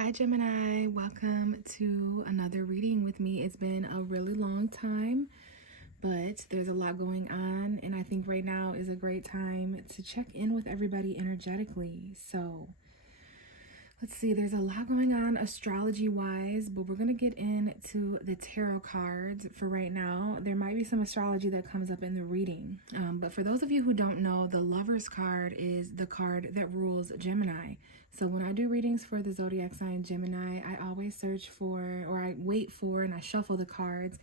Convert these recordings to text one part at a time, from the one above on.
Hi Gemini, welcome to another reading with me. It's been a really long time, but there's a lot going on, and I think right now is a great time to check in with everybody energetically. So let's see, there's a lot going on astrology wise, but we're going to get into the tarot cards for right now. There might be some astrology that comes up in the reading, but for those of you who don't know, the Lover's card is the card that rules Gemini. So when I do readings for the zodiac sign Gemini, I always search for, or I wait for, and I shuffle the cards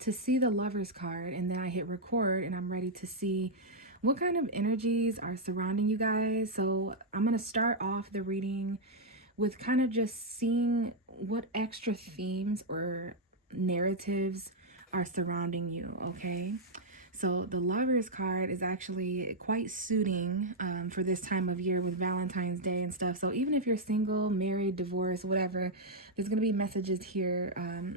to see the Lover's card, and then I hit record and I'm ready to see what kind of energies are surrounding you guys. So I'm going to start off the reading with kind of just seeing what extra themes or narratives are surrounding you, okay? So the Lover's card is actually quite suiting for this time of year with Valentine's Day and stuff. So even if you're single, married, divorced, whatever, there's going to be messages here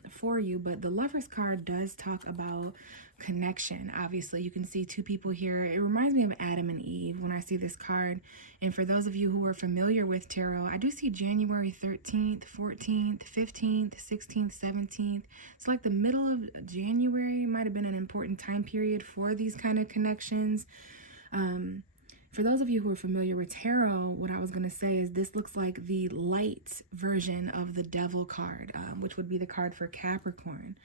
for you. But the Lover's card does talk about connection. Obviously, you can see two people here. It reminds me of Adam and Eve when I see this card. And for those of you who are familiar with tarot, I do see January 13th, 14th, 15th, 16th, 17th. It's like the middle of January might have been an important time period for these kind of connections. For those of you who are familiar with tarot, what I was going to say is this looks like the light version of the Devil card, which would be the card for Capricorn.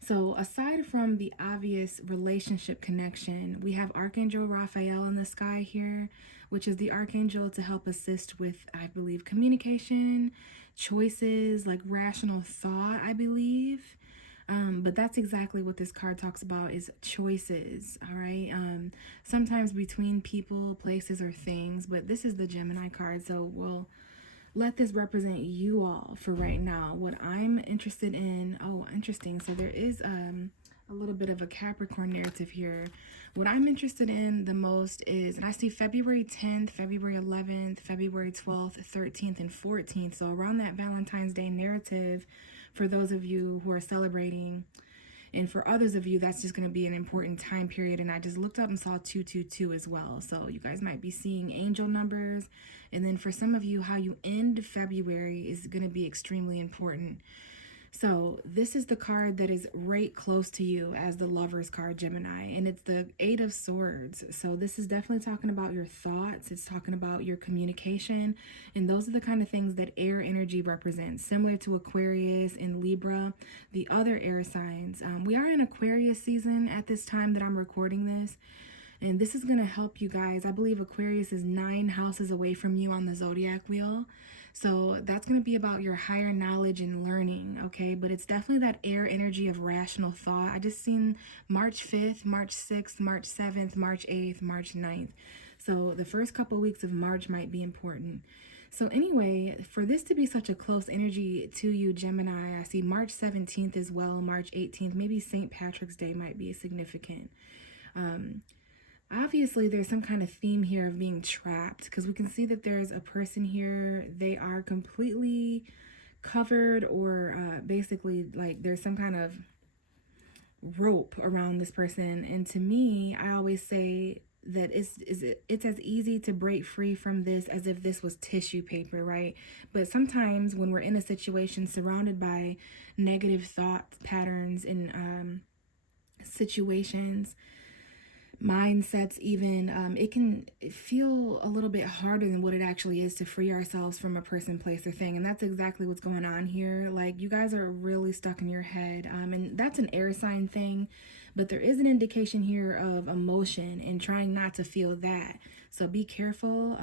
So aside from the obvious relationship connection, we have Archangel Raphael in the sky here, which is the archangel to help assist with, I believe, communication, choices, like rational thought, I believe. But that's exactly what this card talks about, is choices, all right? Sometimes between people, places, or things, but this is the Gemini card, so we'll let this represent you all for right now. What I'm interested in, oh, interesting. So there is a little bit of a Capricorn narrative here. What I'm interested in the most is, and I see February 10th, February 11th, February 12th, 13th, and 14th. So around that Valentine's Day narrative, for those of you who are celebrating, and for others of you, that's just going to be an important time period. And I just looked up and saw 222 as well. So you guys might be seeing angel numbers. And then for some of you, how you end February is going to be extremely important. So this is the card that is right close to you as the Lover's card, Gemini, and it's the Eight of Swords. So this is definitely talking about your thoughts. It's talking about your communication, and those are the kind of things that air energy represents, similar to Aquarius and Libra, the other air signs. We are in Aquarius season at this time that I'm recording this. And this is going to help you guys. I believe Aquarius is 9 houses away from you on the zodiac wheel. So that's going to be about your higher knowledge and learning, okay? But it's definitely that air energy of rational thought. I just seen March 5th, March 6th, March 7th, March 8th, March 9th. So the first couple weeks of March might be important. So anyway, for this to be such a close energy to you, Gemini, I see March 17th as well, March 18th. Maybe St. Patrick's Day might be significant. Obviously, there's some kind of theme here of being trapped, because we can see that there's a person here. They are completely covered, or basically like there's some kind of rope around this person. And to me, I always say that it's as easy to break free from this as if this was tissue paper, right? But sometimes when we're in a situation surrounded by negative thought patterns and situations, mindsets even, it can feel a little bit harder than what it actually is to free ourselves from a person, place, or thing. And that's exactly what's going on here. Like, you guys are really stuck in your head, and that's an air sign thing, but there is an indication here of emotion and trying not to feel that. So be careful.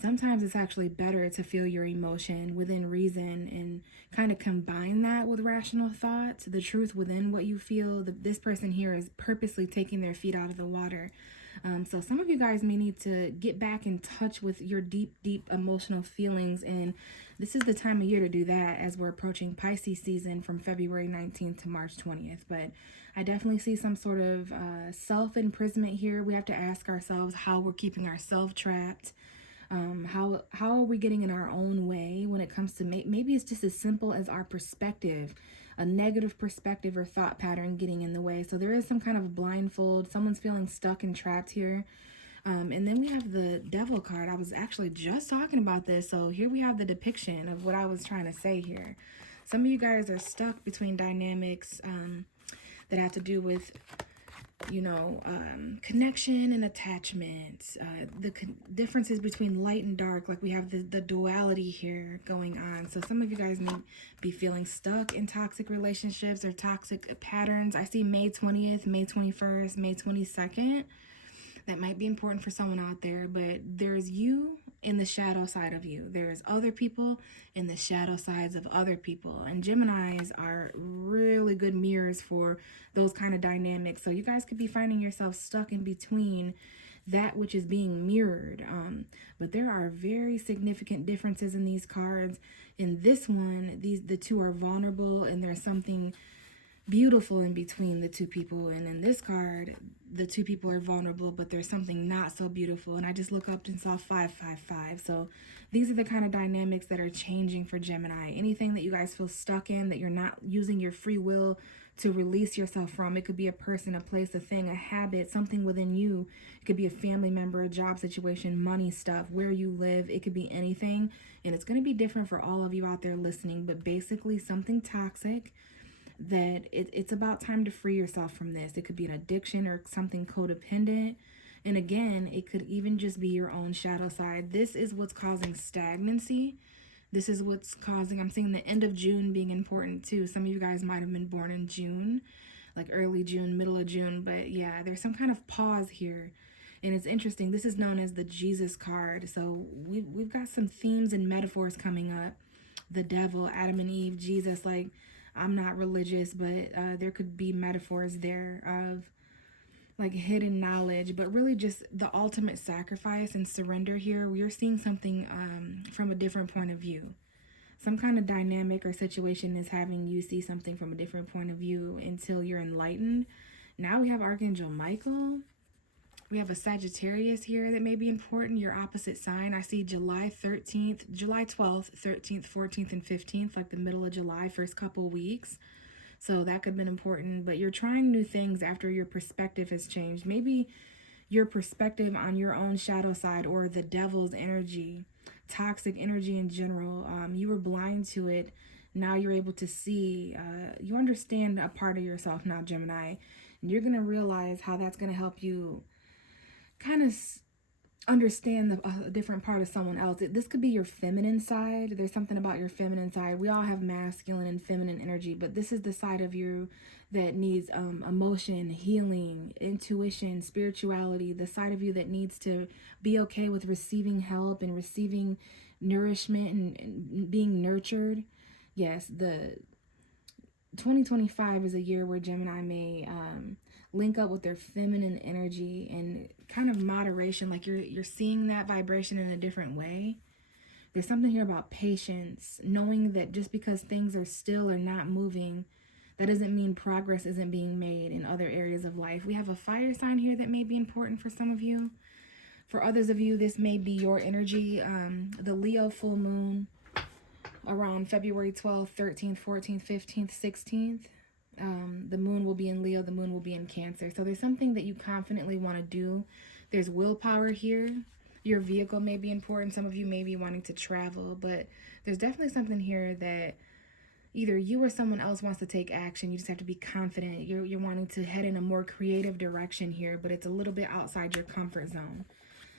Sometimes it's actually better to feel your emotion within reason and kind of combine that with rational thought, the truth within what you feel. This person here is purposely taking their feet out of the water. So some of you guys may need to get back in touch with your deep, deep emotional feelings. And this is the time of year to do that as we're approaching Pisces season from February 19th to March 20th. But I definitely see some sort of self-imprisonment here. We have to ask ourselves how we're keeping ourselves trapped. How are we getting in our own way when it comes to maybe it's just as simple as our perspective, a negative perspective or thought pattern getting in the way. So there is some kind of blindfold. Someone's feeling stuck and trapped here. And then we have the Devil card. I was actually just talking about this. So here we have the depiction of what I was trying to say here. Some of you guys are stuck between dynamics that have to do with, you know, connection and attachment, the differences between light and dark. Like we have the duality here going on. So some of you guys may be feeling stuck in toxic relationships or toxic patterns. I see May 20th, May 21st, May 22nd. That might be important for someone out there, but there's you in the shadow side of you. There's other people in the shadow sides of other people. And Geminis are really good mirrors for those kind of dynamics. So you guys could be finding yourself stuck in between that which is being mirrored. But there are very significant differences in these cards. In this one, the two are vulnerable, and there's something beautiful in between the two people. And in this card, the two people are vulnerable, but there's something not so beautiful. And I just looked up and saw 555. So these are the kind of dynamics that are changing for Gemini. Anything that you guys feel stuck in, that you're not using your free will to release yourself from. It could be a person, a place, a thing, a habit, something within you. It could be a family member, a job situation, money stuff, where you live. It could be anything. And it's going to be different for all of you out there listening, but basically something toxic that it's about time to free yourself from this. It could be an addiction or something codependent. And again, it could even just be your own shadow side. This is what's causing stagnancy. This is what's causing, I'm seeing the end of June being important too. Some of you guys might have been born in June, like early June, middle of June. But yeah, there's some kind of pause here. And it's interesting. This is known as the Jesus card. So we've got some themes and metaphors coming up. The devil, Adam and Eve, Jesus, like, I'm not religious, but there could be metaphors there of like hidden knowledge, but really just the ultimate sacrifice and surrender here. We're seeing something from a different point of view. Some kind of dynamic or situation is having you see something from a different point of view until you're enlightened. Now we have Archangel Michael. We have a Sagittarius here that may be important, your opposite sign. I see July 13th, July 12th, 13th, 14th, and 15th, like the middle of July, first couple weeks. So that could have been important, but you're trying new things after your perspective has changed. Maybe your perspective on your own shadow side or the devil's energy, toxic energy in general, you were blind to it. Now you're able to see, you understand a part of yourself now, Gemini, and you're going to realize how that's going to help you kind of understand a different part of someone else. This could be your feminine side. There's something about your feminine side. We all have masculine and feminine energy, but this is the side of you that needs emotion, healing, intuition, spirituality, the side of you that needs to be okay with receiving help and receiving nourishment and being nurtured. Yes, the 2025 is a year where Gemini may link up with their feminine energy and kind of moderation, like you're seeing that vibration in a different way. There's something here about patience, knowing that just because things are still or not moving, that doesn't mean progress isn't being made in other areas of life. We have a fire sign here that may be important for some of you. For others of you, this may be your energy. The Leo full moon around February 12th, 13th, 14th, 15th, 16th. The moon will be in Leo, the moon will be in Cancer. So there's something that you confidently want to do. There's willpower here. Your vehicle may be important. Some of you may be wanting to travel, but there's definitely something here that either you or someone else wants to take action. You just have to be confident. You're wanting to head in a more creative direction here, but it's a little bit outside your comfort zone.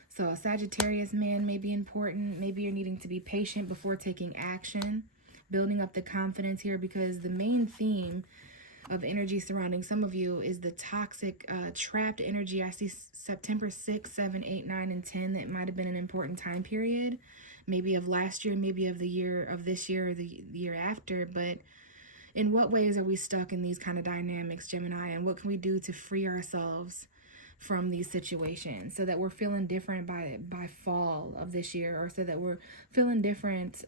So a Sagittarius man may be important. Maybe you're needing to be patient before taking action, building up the confidence here, because the main theme of energy surrounding some of you is the toxic, trapped energy. I see September 6, 7, 8, 9, and 10. That might have been an important time period, maybe of last year, maybe of the year of this year or the year after. But in what ways are we stuck in these kind of dynamics, Gemini? And what can we do to free ourselves from these situations so that we're feeling different by fall of this year, or so that we're feeling different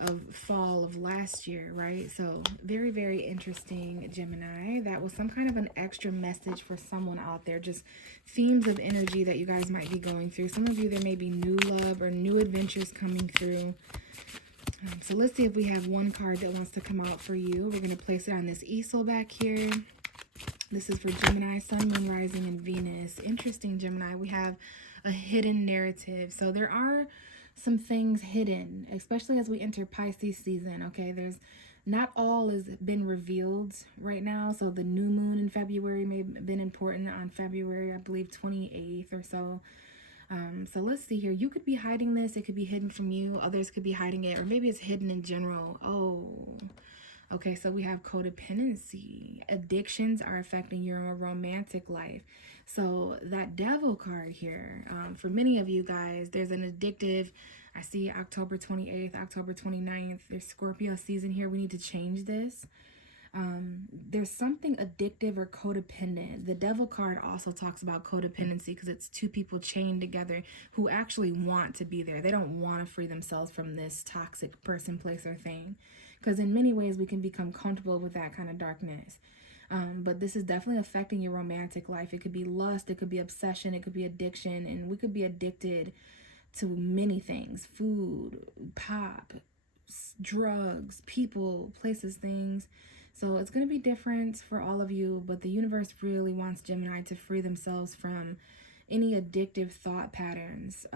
of fall of last year, right? So very, very interesting, Gemini. That was some kind of an extra message for someone out there, just themes of energy that you guys might be going through. Some of you, there may be new love or new adventures coming through. So let's see if we have one card that wants to come out for you. We're going to place it on this easel back here. This is for Gemini, Sun, Moon, Rising, and Venus. Interesting, Gemini. We have a hidden narrative. So there are some things hidden, especially as we enter Pisces season, okay? There's not all has been revealed right now. So the new moon in February may have been important on February, I believe, 28th or so. So let's see here. You could be hiding this. It could be hidden from you. Others could be hiding it. Or maybe it's hidden in general. Oh, okay. So we have codependency. Addictions are affecting your romantic life. So that devil card here, for many of you guys, there's an addictive, I see October 28th, October 29th. There's Scorpio season here. We need to change this. There's something addictive or codependent. The devil card also talks about codependency because it's two people chained together who actually want to be there. They don't want to free themselves from this toxic person, place, or thing. Because in many ways we can become comfortable with that kind of darkness. But this is definitely affecting your romantic life. It could be lust, it could be obsession, it could be addiction, and we could be addicted to many things: food, pop, drugs, people, places, things. So it's going to be different for all of you, but the universe really wants Gemini to free themselves from any addictive thought patterns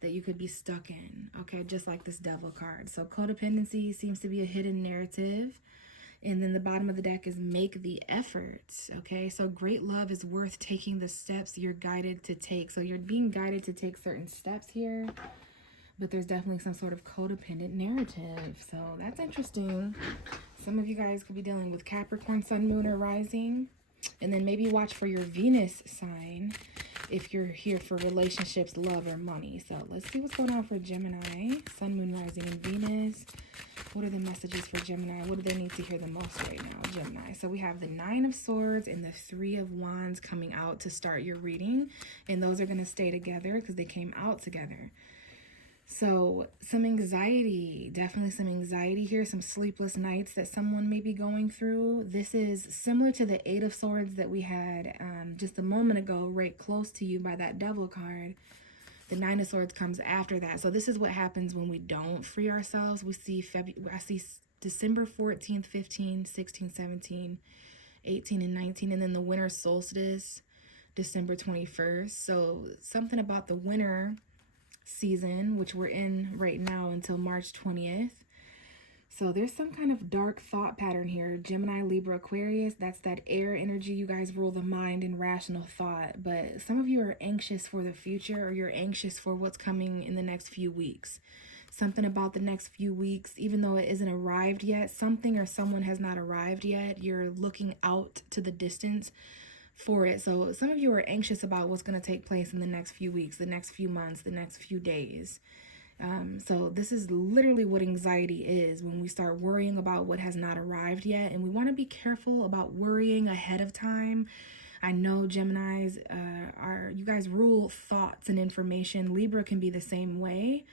that you could be stuck in, okay, just like this devil card. So codependency seems to be a hidden narrative. And then the bottom of the deck is make the effort, okay? So great love is worth taking the steps you're guided to take. So you're being guided to take certain steps here, but there's definitely some sort of codependent narrative. So that's interesting. Some of you guys could be dealing with Capricorn, Sun, Moon, or Rising. And then maybe watch for your Venus sign if you're here for relationships, love, or money. So let's see what's going on for Gemini, Sun, Moon, Rising, and Venus. What are the messages for Gemini? What do they need to hear the most right now, Gemini? So we have the Nine of Swords and the Three of Wands coming out to start your reading. And those are going to stay together because they came out together. So some anxiety, definitely some anxiety here, some sleepless nights that someone may be going through. This is similar to the Eight of Swords that we had just a moment ago, right close to you by that devil card. The Nine of Swords comes after that. So this is what happens when we don't free ourselves. We see I see December 14th, 15, 16, 17, 18, and 19. And then the winter solstice, December 21st. So something about the winter season, which we're in right now until March 20th. So there's some kind of dark thought pattern here. Gemini, Libra, Aquarius, that's that air energy. You guys rule the mind and rational thought. But some of you are anxious for the future, or you're anxious for what's coming in the next few weeks. Something about the next few weeks, even though it isn't arrived yet, something or someone has not arrived yet. You're looking out to the distance for it. So some of you are anxious about what's going to take place in the next few weeks, the next few months, the next few days. So this is literally what anxiety is, when we start worrying about what has not arrived yet. And we want to be careful about worrying ahead of time. I know Geminis you guys rule thoughts and information. Libra can be the same way.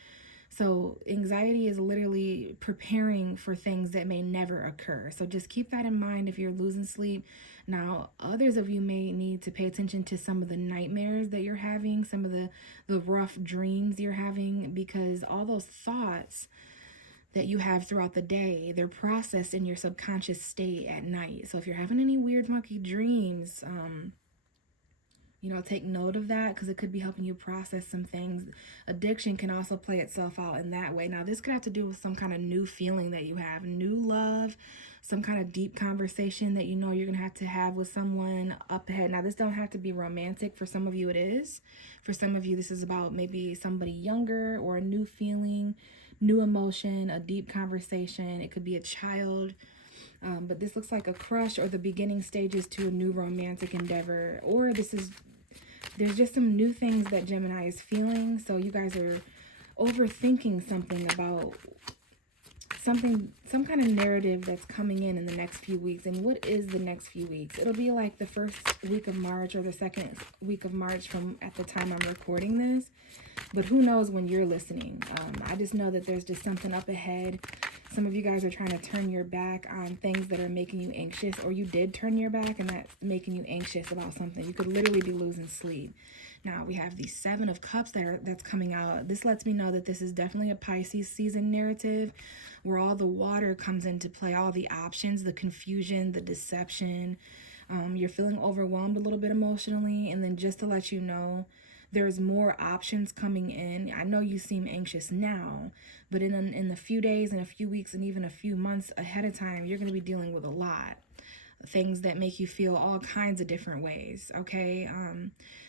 So anxiety is literally preparing for things that may never occur. So just keep that in mind if you're losing sleep. Now, others of you may need to pay attention to some of the nightmares that you're having, some of the rough dreams you're having, because all those thoughts that you have throughout the day, they're processed in your subconscious state at night. So if you're having any weird, funky dreams, take note of that, because it could be helping you process some things. Addiction can also play itself out in that way. Now, this could have to do with some kind of new feeling that you have, new love, some kind of deep conversation that you're going to have with someone up ahead. Now, this don't have to be romantic. For some of you, it is. For some of you, this is about maybe somebody younger, or a new feeling, new emotion, a deep conversation. It could be a child. But this looks like a crush, or the beginning stages to a new romantic endeavor. Or there's just some new things that Gemini is feeling. So you guys are overthinking something about some kind of narrative that's coming in the next few weeks. And what is the next few weeks? It'll be like the first week of March or the second week of March from at the time I'm recording this. But who knows when you're listening? I just know that there's just something up ahead. Some of you guys are trying to turn your back on things that are making you anxious, or you did turn your back and that's making you anxious about something. You could literally be losing sleep. Now we have the Seven of Cups that's coming out. This lets me know that this is definitely a Pisces season narrative, where all the water comes into play, all the options, the confusion, the deception, You're feeling overwhelmed a little bit emotionally. And then just to let you know, there's more options coming in. I know you seem anxious now, but in a few days and a few weeks and even a few months ahead of time, you're going to be dealing with a lot. Things that make you feel all kinds of different ways, okay?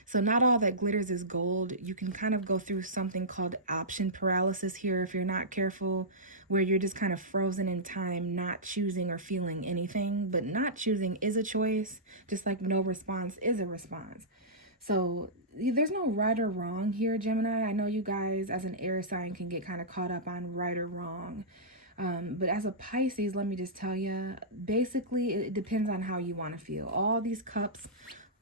So not all that glitters is gold. You can kind of go through something called option paralysis here if you're not careful, where you're just kind of frozen in time, not choosing or feeling anything. But not choosing is a choice, just like no response is a response. So there's no right or wrong here, Gemini. I know you guys as an air sign can get kind of caught up on right or wrong. But as a Pisces, let me just tell you, basically, it depends on how you want to feel. All these cups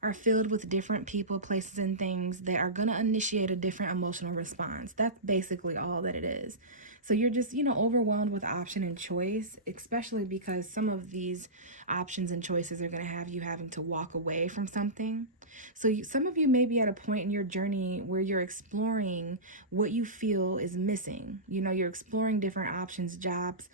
are filled with different people, places, and things that are going to initiate a different emotional response. That's basically all that it is. So you're just, overwhelmed with option and choice, especially because some of these options and choices are going to have you having to walk away from something. So some of you may be at a point in your journey where you're exploring what you feel is missing. You're exploring different options, jobs,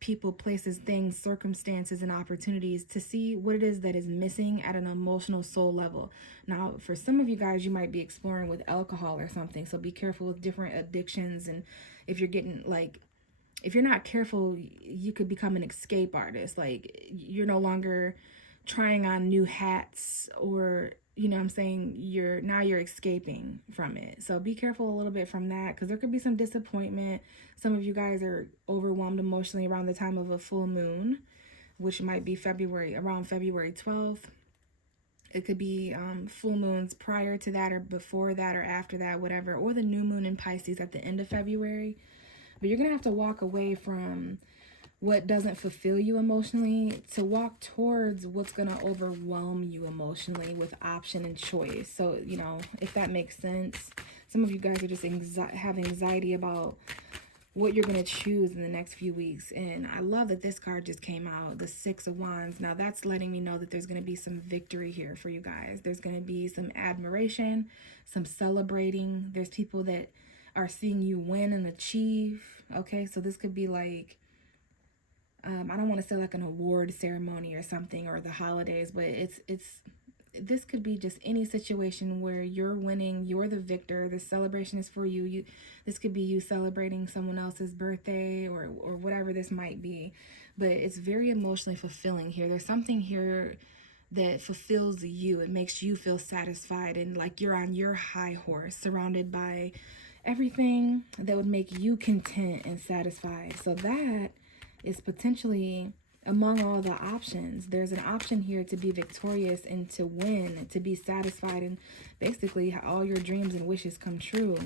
people, places, things, circumstances, and opportunities to see what it is that is missing at an emotional soul level. Now, for some of you guys, you might be exploring with alcohol or something. So be careful with different addictions. And if you're not careful, you could become an escape artist. Like you're no longer trying on new hats, or what I'm saying, you're escaping from it. So be careful a little bit from that, because there could be some disappointment. Some of you guys are overwhelmed emotionally around the time of a full moon, which might be around February 12th. It could be full moons prior to that, or before that, or after that, whatever, or the new moon in Pisces at the end of February. But you're gonna have to walk away from what doesn't fulfill you emotionally to walk towards what's going to overwhelm you emotionally with option and choice. So, if that makes sense, some of you guys are just have anxiety about what you're going to choose in the next few weeks. And I love that this card just came out, the Six of Wands. Now that's letting me know that there's going to be some victory here for you guys. There's going to be some admiration, some celebrating. There's people that are seeing you win and achieve. Okay, so this could be like, I don't want to say like an award ceremony or something, or the holidays, but this could be just any situation where you're winning, you're the victor, the celebration is for you. This could be you celebrating someone else's birthday, or whatever this might be. But it's very emotionally fulfilling here. There's something here that fulfills you. It makes you feel satisfied and like you're on your high horse, surrounded by everything that would make you content and satisfied. So that is potentially among all the options. There's an option here to be victorious and to win, to be satisfied, and basically all your dreams and wishes come true.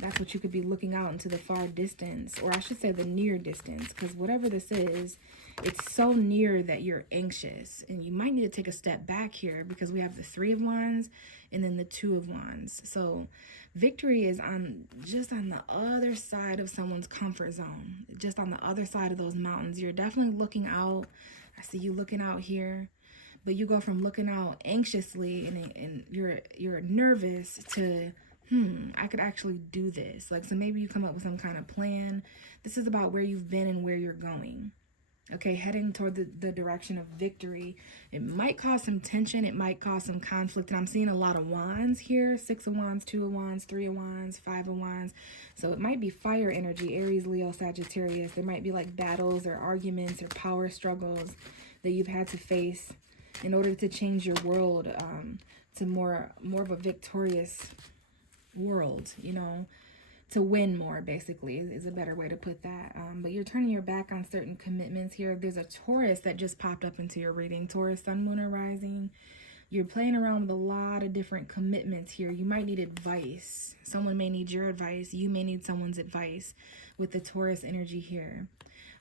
That's what you could be looking out into the far distance, or I should say the near distance, because whatever this is, it's so near that you're anxious, and you might need to take a step back here, because we have the Three of Wands and then the Two of Wands. So victory is just on the other side of someone's comfort zone, just on the other side of those mountains. You're definitely looking out. I see you looking out here, but you go from looking out anxiously and you're nervous to I could actually do this. Like, so maybe you come up with some kind of plan. This is about where you've been and where you're going. Okay, heading toward the direction of victory. It might cause some tension. It might cause some conflict. And I'm seeing a lot of wands here. Six of Wands, Two of Wands, Three of Wands, Five of Wands. So it might be fire energy, Aries, Leo, Sagittarius. There might be like battles or arguments or power struggles that you've had to face in order to change your world to more of a victorious world, to win more, basically, is a better way to put that. But you're turning your back on certain commitments here. There's a Taurus that just popped up into your reading. Taurus, Sun, Moon, or Rising. You're playing around with a lot of different commitments here. You might need advice. Someone may need your advice. You may need someone's advice with the Taurus energy here.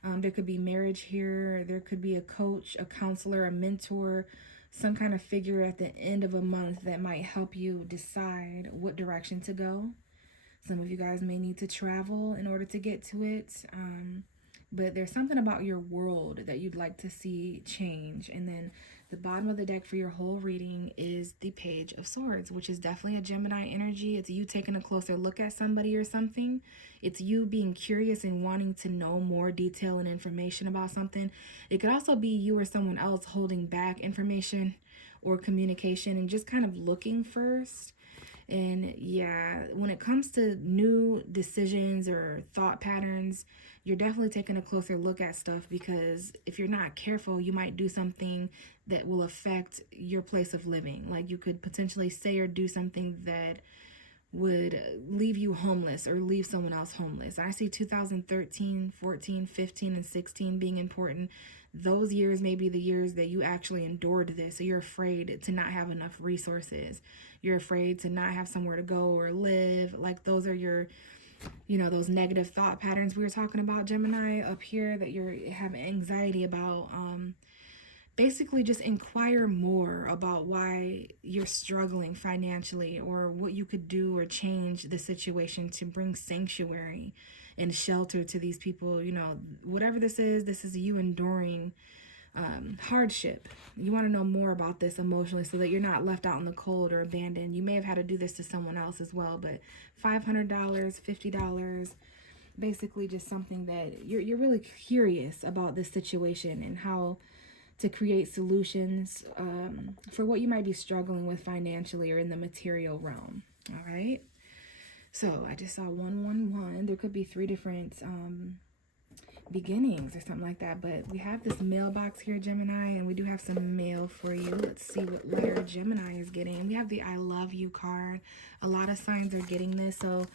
There could be marriage here. There could be a coach, a counselor, a mentor, some kind of figure at the end of a month that might help you decide what direction to go. Some of you guys may need to travel in order to get to it. But there's something about your world that you'd like to see change. And then The bottom of the deck for your whole reading is the Page of Swords, which is definitely a Gemini energy. It's you taking a closer look at somebody or something. It's you being curious and wanting to know more detail and information about something. It could also be you or someone else holding back information or communication and just kind of looking first. And yeah, when it comes to new decisions or thought patterns, you're definitely taking a closer look at stuff, because if you're not careful, you might do something that will affect your place of living. Like you could potentially say or do something that would leave you homeless or leave someone else homeless. I see 2013, 14, 15, and 16 being important. Those years may be the years that you actually endured this. So you're afraid to not have enough resources. You're afraid to not have somewhere to go or live. Like those are your, those negative thought patterns we were talking about, Gemini, up here, that you're having anxiety about. Basically just inquire more about why you're struggling financially, or what you could do or change the situation to bring sanctuary and shelter to these people. Whatever this is you enduring hardship. You want to know more about this emotionally so that you're not left out in the cold or abandoned. You may have had to do this to someone else as well, but $500, $50, basically just something that you're really curious about this situation and how to create solutions for what you might be struggling with financially or in the material realm. All right. So I just saw 111. There could be 3 different beginnings or something like that. But we have this mailbox here, Gemini, and we do have some mail for you. Let's see what letter Gemini is getting. We have the I love you card. A lot of signs are getting this. So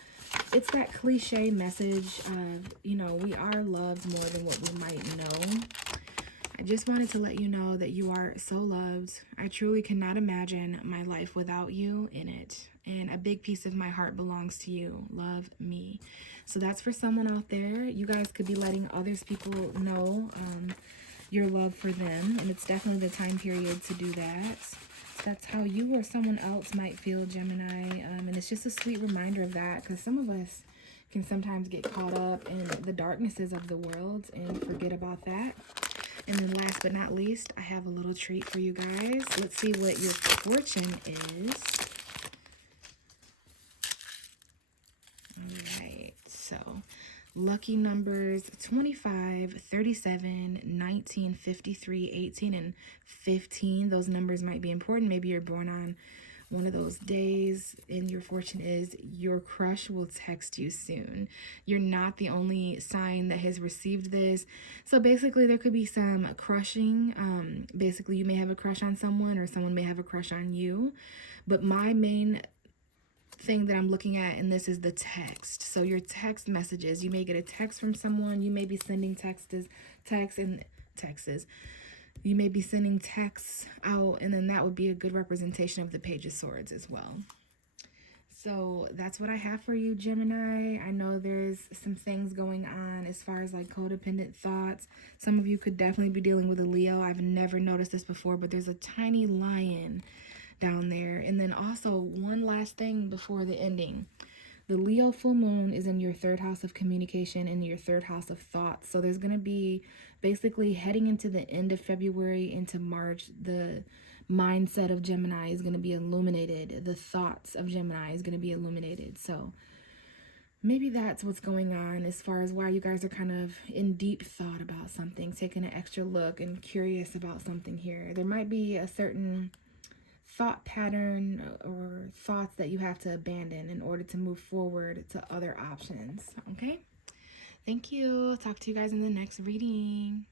it's that cliche message of, we are loved more than what we might know. I just wanted to let you know that you are so loved. I truly cannot imagine my life without you in it. And a big piece of my heart belongs to you. Love, me. So that's for someone out there. You guys could be letting others people know your love for them. And it's definitely the time period to do that. That's how you or someone else might feel, Gemini. And it's just a sweet reminder of that, because some of us can sometimes get caught up in the darknesses of the world and forget about that. And then last but not least, I have a little treat for you guys. Let's see what your fortune is. All right, so lucky numbers 25, 37, 19, 53, 18, and 15. Those numbers might be important. Maybe you're born on one of those days, and your fortune is your crush will text you soon. You're not the only sign that has received this. So basically there could be some crushing. Basically you may have a crush on someone, or someone may have a crush on you. But my main thing that I'm looking at in this is the text. So your text messages, you may get a text from someone. You may be sending texts. You may be sending texts out, and then that would be a good representation of the Page of Swords as well. So that's what I have for you, Gemini. I know there's some things going on as far as like codependent thoughts. Some of you could definitely be dealing with a Leo. I've never noticed this before, but there's a tiny lion down there. And then also one last thing before the ending. The Leo full moon is in your 3rd house of communication and your 3rd house of thoughts. So there's going to be basically heading into the end of February into March, the mindset of Gemini is going to be illuminated. The thoughts of Gemini is going to be illuminated. So maybe that's what's going on as far as why you guys are kind of in deep thought about something, taking an extra look and curious about something here. There might be a certain thought pattern or thoughts that you have to abandon in order to move forward to other options. Okay? Thank you. Talk to you guys in the next reading.